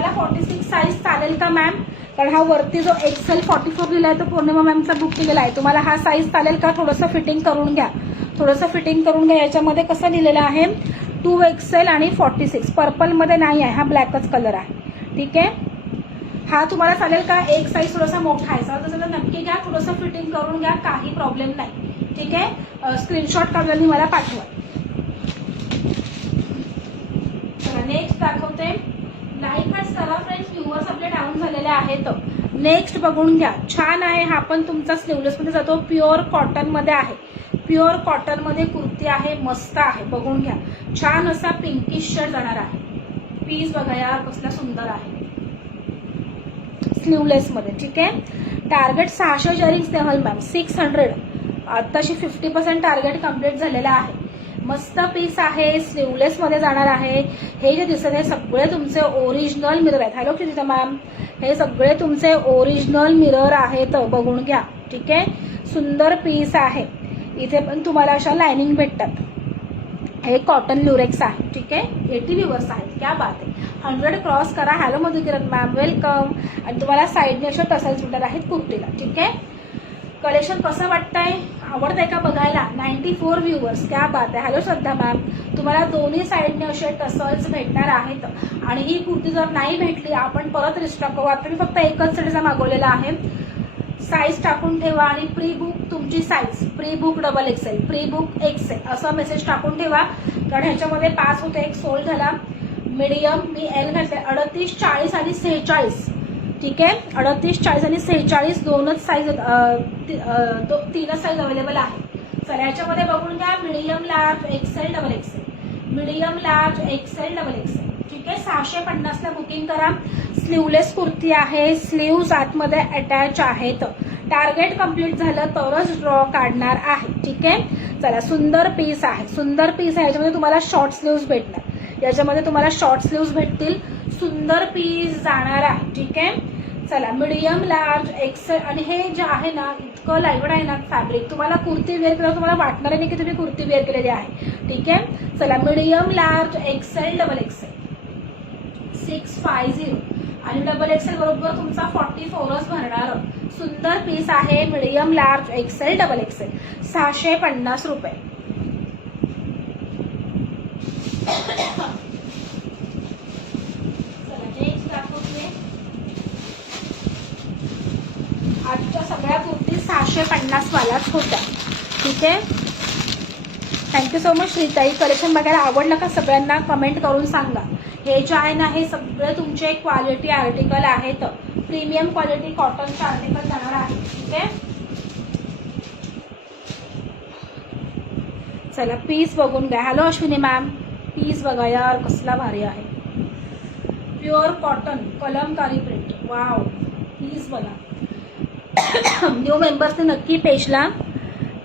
तुम्हाला 46 साईज चालेल का मॅम? कारण हा वरती जो एक्सेल 44 लिहिला आहे तो पौर्णिमा मॅमचा बुक केलेला आहे. तुम्हाला हा साईज चालेल का? थोडंसं फिटिंग करून घ्या, थोडंसं फिटिंग करून घ्या. याच्यामध्ये कसं लिहिलेलं आहे 2XL आणि 46. पर्पलमध्ये नाही आहे, हा ब्लॅकच कलर आहे. ठीक आहे, हा तुम्हाला चालेल का? एक साईज थोडासा मोठा आहे, तर नक्की घ्या, थोडंसं फिटिंग करून घ्या, काही प्रॉब्लेम नाही. ठीक आहे, स्क्रीनशॉट काढून मला पाठवा. चला नेक्स्ट दाखवते. लाईक आणि करा फ्रेंड्स, व्ह्यूअर्स आपले डाऊन झालेले आहेत. नेक्स्ट बघून घ्या, छान आहे. हा पण तुमचा स्लीवलेस मध्ये जातो, प्युअर कॉटन मध्ये आहे. प्युअर कॉटन मध्ये कुर्ती आहे, मस्त आहे. बघून घ्या, छान असा पिंकिश शर्ट जाणार आहे. पीस बघा यार कसला सुंदर आहे, स्लीवलेस मध्ये. ठीक आहे, टार्गेट 600 जरिंग स्नेहल मॅम 600. आताशी 50% टार्गेट कम्प्लीट झालेला आहे. मस्त पीस आहे, स्लीवलेस मध्ये जाणार आहे. हे जे दिसत आहे सगळे तुमचे ओरिजिनल मिरर आहेत. हॅलो क्षितिजा मॅम, हे सगळे तुमचे ओरिजिनल मिरर आहेत, बघून घ्या. ठीक आहे, सुंदर पीस आहे. इथे पण तुम्हाला अशा लाइनिंग भेटतात. हे कॉटन ल्युरेक्स आहे. ठीक आहे, 80 व्ह्यूअर्स आहेत, क्या बात आहे. 100 क्रॉस करा. Hello Madhukiran ma'am, welcome. आणि तुम्हाला साईडने अशा टसल्स भेटणार आहेत कुर्तीला. ठीक आहे, कलेक्शन कसं वाटतंय, आवडतंय का बघायला? 94 व्ह्यूअर्स, क्या बात आहे. हॅलो श्रद्धा मॅम, तुम्हाला दोन्ही साईडने असे टसल्स भेटणार आहेत. आणि ही कुर्ती जर नाही भेटली आपण परत रिस्टॉक करू. आता मी फक्त एकच साईजचा मागवलेला आहे. साईज टाकून ठेवा आणि प्री बुक तुमची size, pre book XXL, pre book XL असं मेसेज टाकून ठेवा. कारण ह्याच्यामध्ये 5 होते, एक सोल्ड झाला. मीडियम मी L घातले, 38, 40 आणि 46. ठीक आहे, 38, 40 आणि 46 दोनच साईज, तीनच साईज अवेलेबल आहे. चला याच्यामध्ये बघून घ्या, medium large XL XXL, medium large XL XXL. ठीक आहे, 650ला बुकिंग करा. स्लीवलेस कुर्ती आहे, स्लीव्ज आतमध्ये अटॅच आहेत. टार्गेट कंप्लीट झालं तरच ड्रॉ काढणार आहे. ठीक आहे, चला सुंदर पीस आहे, सुंदर पीस आहे. याच्यामध्ये तुम्हाला शॉर्ट स्लीव्ज भेटणार, याच्यामध्ये तुम्हाला शॉर्ट स्लीव्ज भेटतील. सुंदर पीस जाणार आहे. ठीक आहे, चला मीडियम लार्ज XL. आणि हे जे आहे ना इतकं लाईट आहे ना फॅब्रिक, तुम्हाला कुर्ती वेअर केल्यावर तुम्हाला वाटणार नाही की तुम्ही कुर्ती वेअर केलेली आहे. ठीक आहे, चला मीडियम लार्ज XL XXL 650 आणि XXL बरोबर तुमचा 44च भरणार. सुंदर पीस आहे, मीडियम लार्ज XL XXL 650 रुपये. आजच्या सगळ्या कुर्ती 650 वालाच होत्या. ठीक आहे, थँक्यू सो मच श्रीताई. कलेक्शन बघायला आवडलं का सगळ्यांना? कमेंट करून सांगा. हे जे आहे ना हे सगळे तुमचे क्वालिटी आर्टिकल आहेत, प्रीमियम क्वालिटी कॉटनचे आर्टिकल जाणार आहे. ठीक आहे, चला पीस बघून घ्या. हॅलो अश्विनी मॅम, पीस बघा यार कसला भारी आहे, pure cotton Kalamkari print. Wow, piece बघा. न्यू मेंबर्सने नक्की पेजला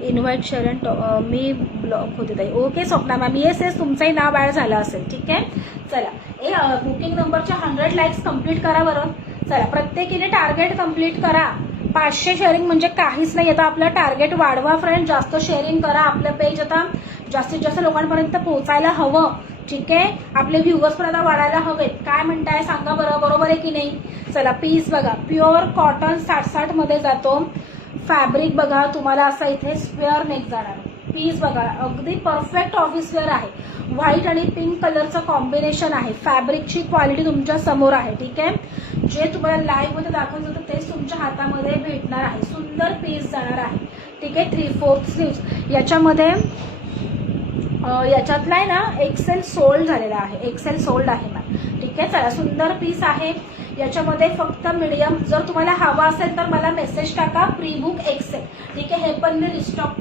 इन्व्हाइट शरण, मी ब्लॉक होते ताई. ओके स्वप्ना मॅम, येस तुमचंही नाव ऍड झालं असेल. ठीक आहे, चला बुकिंग नंबरच्या 100 लाईक्स कम्प्लीट करा बरं. चला प्रत्येकीने टार्गेट कम्प्लीट करा. 500 शेअरिंग म्हणजे काहीच नाही. आता आपलं टार्गेट वाढवा फ्रेंड, जास्त शेअरिंग करा. आपलं पेज आता जास्तीत जास्त लोकांपर्यंत पोहोचायला हवं. ठीक आहे, आपले व्ह्यूअर्स पण आता वाढायला हवेत. काय म्हणताय सांगा बरं, बरोबर आहे की नाही? चला पीस बघा, प्युअर कॉटन 60-60 मध्ये जातो. फॅब्रिक बघा, तुम्हाला असं इथे स्क्वेअर नेक जाणार. पीस बघा, अगदी परफेक्ट ऑफिस वेअर आहे. व्हाईट आणि पिंक कलरचं कॉम्बिनेशन आहे. फॅब्रिकची क्वालिटी तुमच्या समोर आहे. ठीक आहे, जे तुम्हाला लाईव्ह मध्ये दाखवत होतं तेच तुमच्या हातामध्ये भेटणार आहे. सुंदर पीस जाणार आहे. ठीक आहे, 3/4 स्लीव्ज. याच्यामध्ये याच्यातला आहे ना XL सोल्ड झालेला आहे, XL सोल्ड आहे मॅम. ठीक आहे, चला सुंदर पीस आहे. याच्यामध्ये फक्त मीडियम, जर तुम्हाला हवा असेल तर मला मेसेज टाका प्री बुक XL. ठीक आहे, हे पण मी रिस्टॉक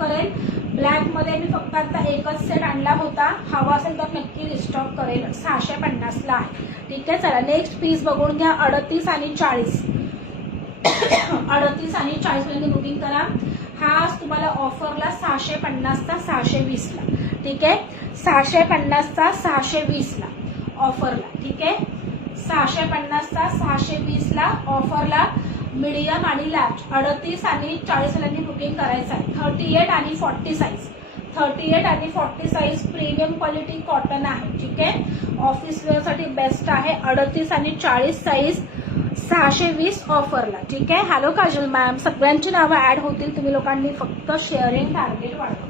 करेन, ब्लॅक मध्ये मी फक्त आता एकच सेट आणला होता. हवा असेल तर नक्की रिस्टॉक करेल. 650ला आहे. ठीक आहे, चला नेक्स्ट पीस बघून घ्या. 38 आणि 40 मध्ये बुकिंग करा. हा तुम्हाला ऑफरला 650चा 620ला. ठीक आहे, 650चा 620ला ऑफरला. ठीक आहे, 650चा 620ला ऑफरला. मीडियम आणि लार्ज 38 आणि 40 वाल्यांनी बुकिंग करायचं आहे. 38 आणि 40 साईज 38 आणि 40 साईज प्रीमियम क्वालिटी कॉटन आहे. ठीक आहे, ऑफिस वेअर साठी बेस्ट आहे. 38 आणि 40 साईज 620 ऑफरला. ठीक आहे. हॅलो काजल मॅम, सगळ्यांची नावं ऍड होतील, तुम्ही लोकांनी फक्त शेअरिंग टार्गेट वाढवा.